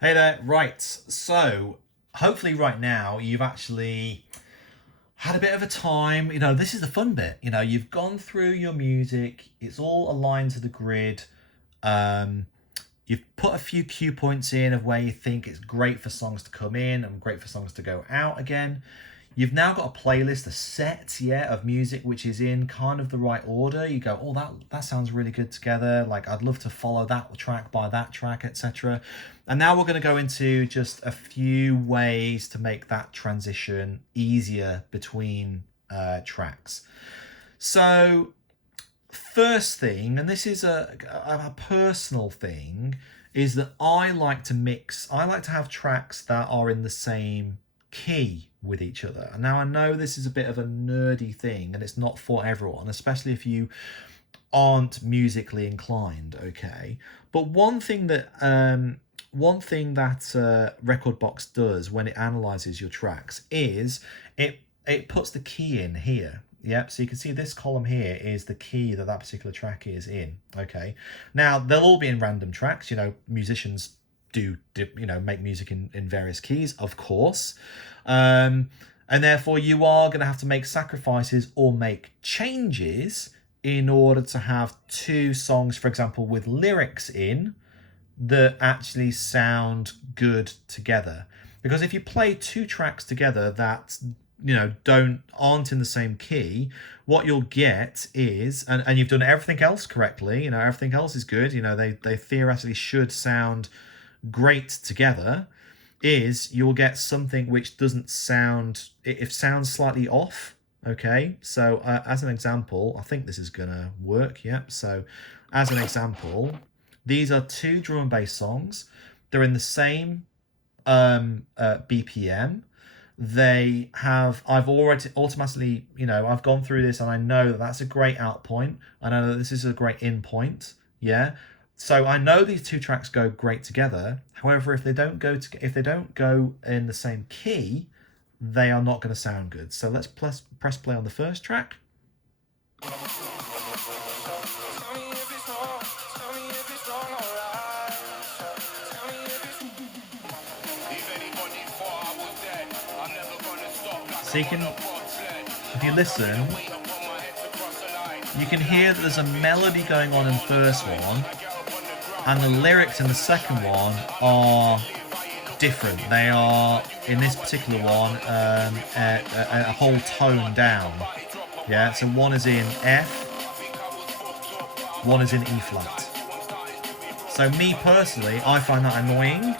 Hey there, right. So, hopefully, right now, you've actually had a bit of a time. This is the fun bit. You've gone through your music, it's all aligned to the grid. Um, you've put a few cue points in of where you think it's great for songs to come in and great for songs to go out again. You've now got a playlist, a set, of music which is in kind of the right order. You go, oh, that sounds really good together. Like I'd love to follow that track by that track, etc. And now we're going to go into just a few ways to make that transition easier between tracks. So first thing, and this is a personal thing, is that I like to mix. I like to have tracks that are in the same key with each other. And now I know this is a bit of a nerdy thing, and it's not for everyone, especially if you aren't musically inclined. Okay, but one thing that Rekordbox does when it analyzes your tracks is it puts the key in here. Yep, so you can see this column here is the key that particular track is in. Okay, now they'll all be in random tracks. Musicians do make music in various keys, of course, and therefore you are going to have to make sacrifices or make changes in order to have two songs, for example, with lyrics in that actually sound good together. Because if you play two tracks together that aren't in the same key, what you'll get is, and you've done everything else correctly, everything else is good, they theoretically should sound great together, is you'll get something which doesn't sound, it sounds slightly off. Okay, so as an example, I think this is gonna work. Yep. So as an example, these are two drum and bass songs. They're in the same BPM. I've already automatically, I've gone through this and I know that that's a great out point. I know that this is a great in point. Yeah. So I know these two tracks go great together. However, if they don't go in the same key, they are not going to sound good. So let's press play on the first track. So if you listen, you can hear that there's a melody going on in the first one, and the lyrics in the second one are different. They are, in this particular one, a whole tone down. Yeah, so one is in F, one is in E flat. So me personally, I find that annoying.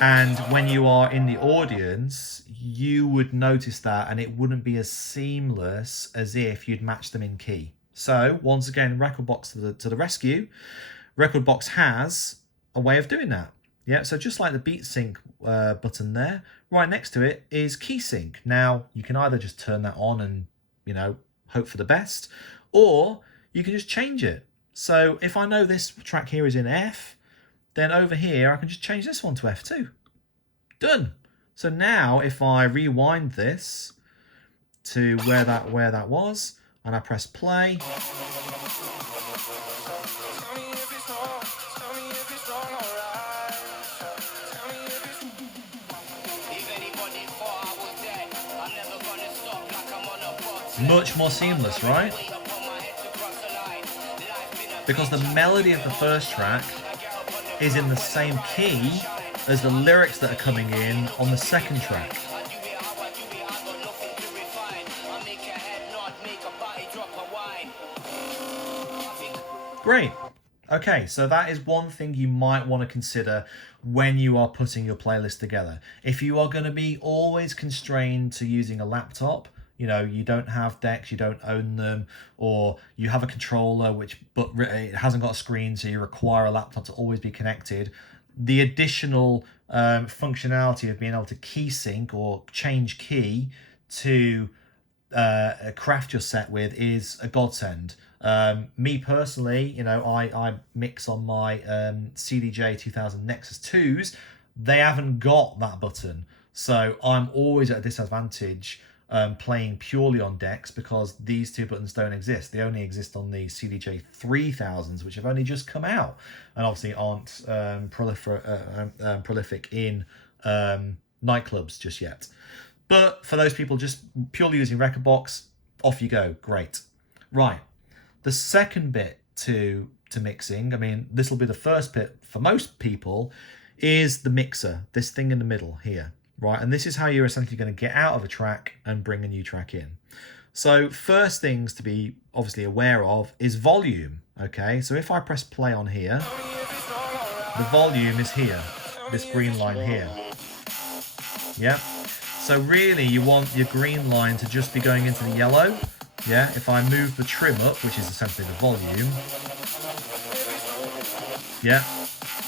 And when you are in the audience, you would notice that, and it wouldn't be as seamless as if you'd matched them in key. So once again, Rekordbox to the rescue. Rekordbox has a way of doing that. Yeah, so just like the beat sync button there, right next to it is key sync. Now you can either just turn that on and hope for the best, or you can just change it. So if I know this track here is in F, then over here I can just change this one to F2. Done. So now if I rewind this to where that was, and I press play, much more seamless, right? Because the melody of the first track is in the same key as the lyrics that are coming in on the second track. Great. Okay, so that is one thing you might want to consider when you are putting your playlist together. If you are going to be always constrained to using a laptop, you don't have decks, you don't own them, or you have a controller but it hasn't got a screen, so you require a laptop to always be connected, the additional functionality of being able to key sync or change key to craft your set with is a godsend. Me personally, I mix on my CDJ 2000 Nexus 2s. They haven't got that button, so I'm always at a disadvantage playing purely on decks, because these two buttons don't exist. They only exist on the CDJ 3000s, which have only just come out and obviously aren't prolific in nightclubs just yet. But for those people just purely using Rekordbox, off you go. Great. Right. The second bit to mixing, I mean, this will be the first bit for most people, is the mixer, this thing in the middle here, right? And this is how you're essentially going to get out of a track and bring a new track in. So first things to be obviously aware of is volume, okay? So if I press play on here, the volume is here, this green line here. Yeah. So really you want your green line to just be going into the yellow. Yeah, if I move the trim up, which is essentially the volume, yeah,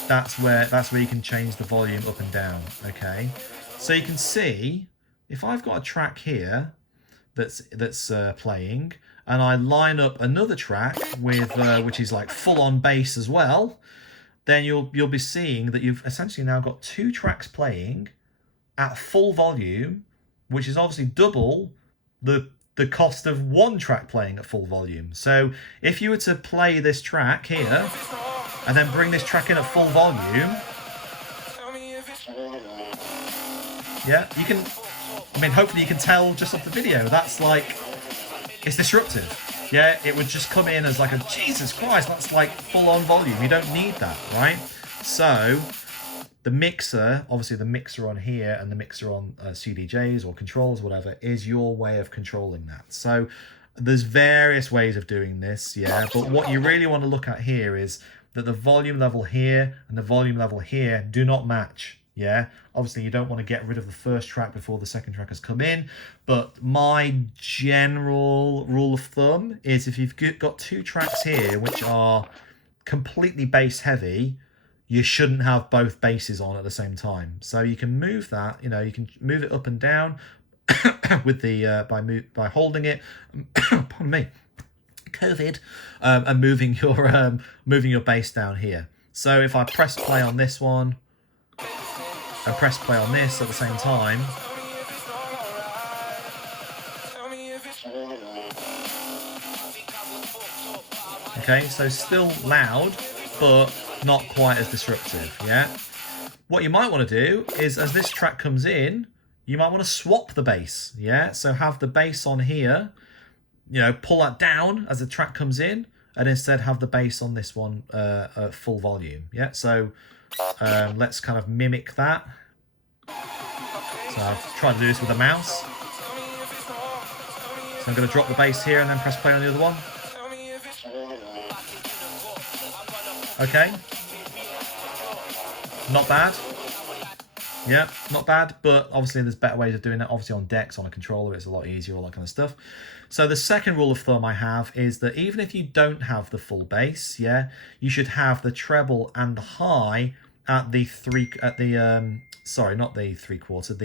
that's where you can change the volume up and down, okay? So you can see, if I've got a track here that's playing, and I line up another track with which is like full-on bass as well, then you'll be seeing that you've essentially now got two tracks playing at full volume, which is obviously double the cost of one track playing at full volume. So if you were to play this track here and then bring this track in at full volume, yeah, you can, I mean, hopefully you can tell just off the video, that's like, it's disruptive. Yeah, it would just come in as like a, Jesus Christ, that's like full on volume. You don't need that, right? So the mixer, obviously the mixer on here and the mixer on CDJs or controls, whatever, is your way of controlling that. So there's various ways of doing this, yeah, but what you really want to look at here is that the volume level here and the volume level here do not match, yeah. Obviously you don't want to get rid of the first track before the second track has come in, but my general rule of thumb is if you've got two tracks here which are completely bass heavy, you shouldn't have both basses on at the same time. So you can move that, you know, you can move it up and down with the by holding it, pardon me, COVID, and moving your bass down here. So if I press play on this one and press play on this at the same time, okay, so still loud, but not quite as disruptive, yeah? What you might want to do is, as this track comes in, you might want to swap the bass, yeah? So have the bass on here, you know, pull that down as the track comes in, and instead have the bass on this one at full volume, yeah? So let's kind of mimic that. So I've tried to do this with a mouse. So I'm going to drop the bass here and then press play on the other one. Okay, not bad. Yeah, not bad, but obviously there's better ways of doing that. Obviously on decks, on a controller, it's a lot easier, all that kind of stuff. So the second rule of thumb I have is that even if you don't have the full bass, yeah, you should have the treble and the high at the sorry, not the 3/4,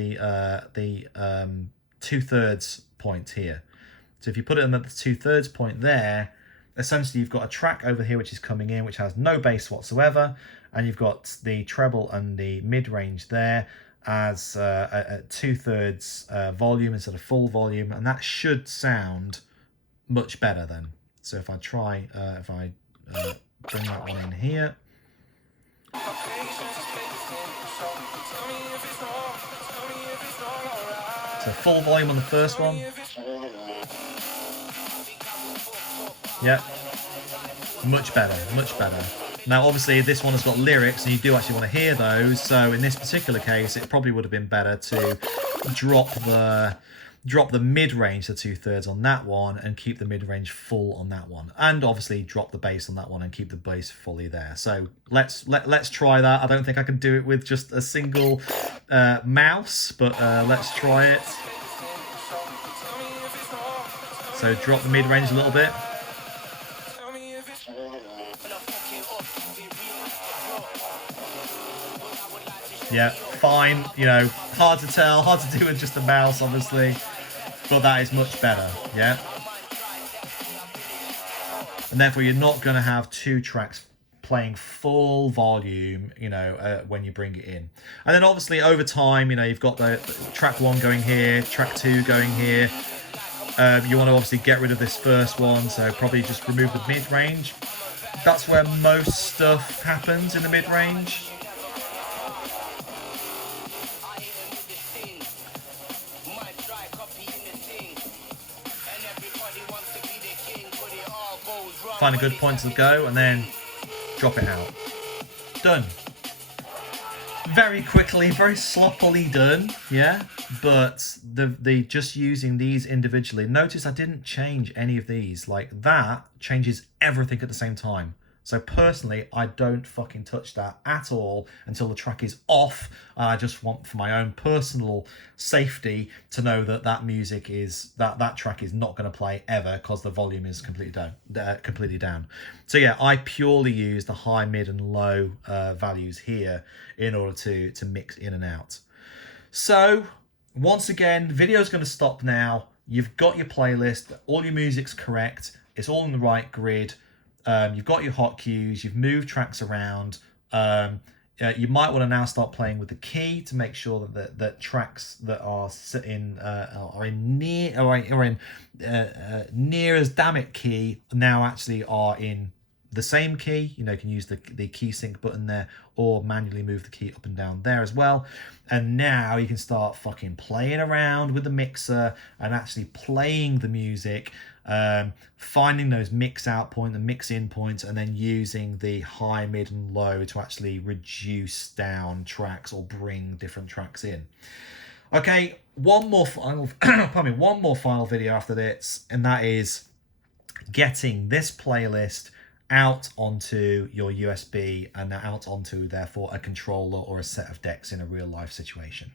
the 2/3 point here. So if you put it in the 2/3 point there, essentially you've got a track over here which is coming in which has no bass whatsoever, and you've got the treble and the mid-range there as at 2/3 volume instead of full volume, and that should sound much better then. So if I try, bring that one in here. So full volume on the first one. Yeah, much better, much better. Now, obviously, this one has got lyrics, and you do actually want to hear those. So in this particular case, it probably would have been better to drop the mid-range to 2/3 on that one and keep the mid-range full on that one, and obviously drop the bass on that one and keep the bass fully there. So let's try that. I don't think I can do it with just a single mouse, but let's try it. So drop the mid-range a little bit. Yeah, fine, you know, hard to tell, hard to do with just a mouse, obviously, but that is much better, yeah? And therefore, you're not going to have two tracks playing full volume, you know, when you bring it in. And then obviously over time, you know, you've got the track 1 going here, track 2 going here. You want to obviously get rid of this first one, so probably just remove the mid-range. That's where most stuff happens, in the mid-range. Find a good point to go and then drop it out. Done. Very quickly, very sloppily done, yeah? But the just using these individually, notice I didn't change any of these. Like, that changes everything at the same time. So personally, I don't fucking touch that at all until the track is off. I just want, for my own personal safety, to know that that music is, that track is not going to play ever because the volume is completely down. So yeah, I purely use the high, mid, and low values here in order to mix in and out. So once again, video's going to stop now. You've got your playlist, all your music's correct, it's all in the right grid. You've got your hot cues, you've moved tracks around. You might want to now start playing with the key to make sure that tracks that are near as damn it key now actually are in the same key. You know, you can use the key sync button there, or manually move the key up and down there as well. And now you can start fucking playing around with the mixer and actually playing the music, finding those mix out point and mix in points, and then using the high, mid, and low to actually reduce down tracks or bring different tracks in. Okay, one more final video after this, and that is getting this playlist out onto your USB and out onto, therefore, a controller or a set of decks in a real life situation.